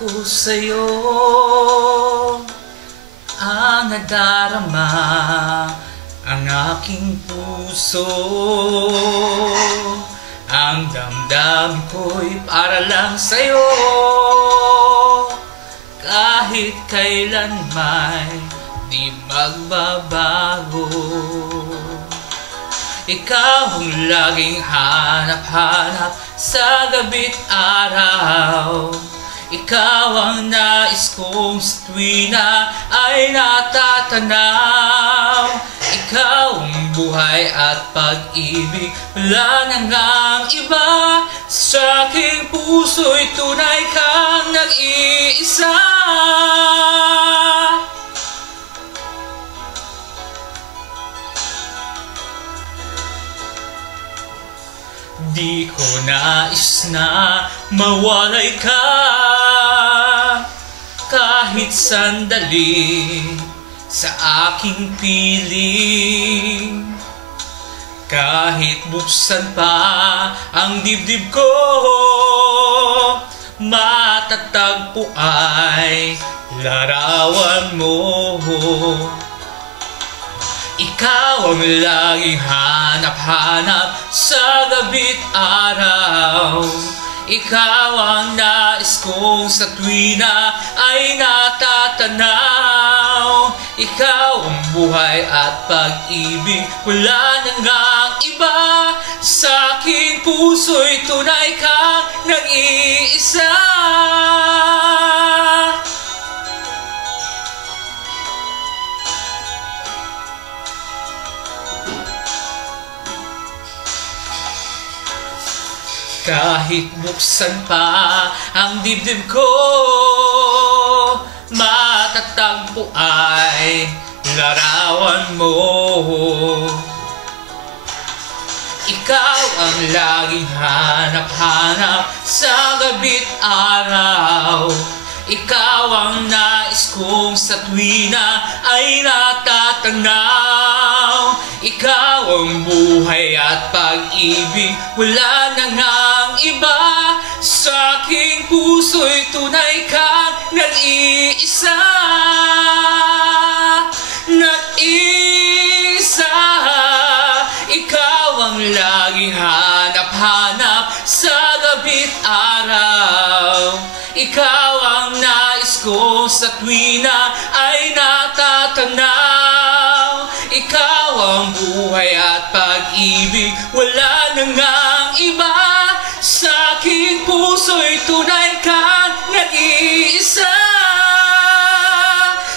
ko sa'yo ang nadarama, ang aking puso. Ang damdamin ko'y para lang sa'yo, kahit kailan may di magbabago. Ikaw ang laging hanap-hanap sa gabi't araw. Ikaw ang nais kong sa tuwina ay natatanaw. Ikaw ang buhay at pag-ibig, wala nang ang iba. Sa aking puso'y tunay kang nag-iisa. Di ko nais na mawalay ka kahit sandali sa aking piling. Kahit buksan pa ang dibdib ko, matatagpo ay larawan mo. Ikaw ang laging hanap-hanap sa gabi't araw. Ikaw ang nais kong sa tuwina ay natatanaw. Ikaw ang buhay at pag-ibig, wala nang ang iba. Sa aking puso'y tunay kang nag-iisa. Kahit buksan pa ang dibdib ko, matatagpo ay larawan mo. Ikaw ang laging hanap-hanap sa gabi't araw. Ikaw ang nais kong sa tuwina ay natatanaw. Ikaw ang buhay at pag-ibig, wala nang ang iba. Sa aking puso'y tunay kang nag-iisa. Nag-iisa. Ikaw ang laging hanap-hanap sa gabi't araw. Ikaw ang nais ko sa tuwina ay natatanaw. Ikaw ang buhay at pag-ibig, wala nang ang iba. Sa aking puso'y tunay kang nag-iisa.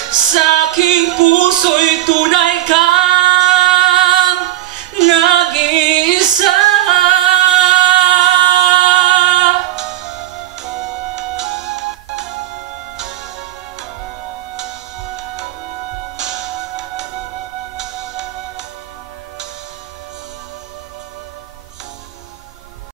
Sa aking puso'y tunay kang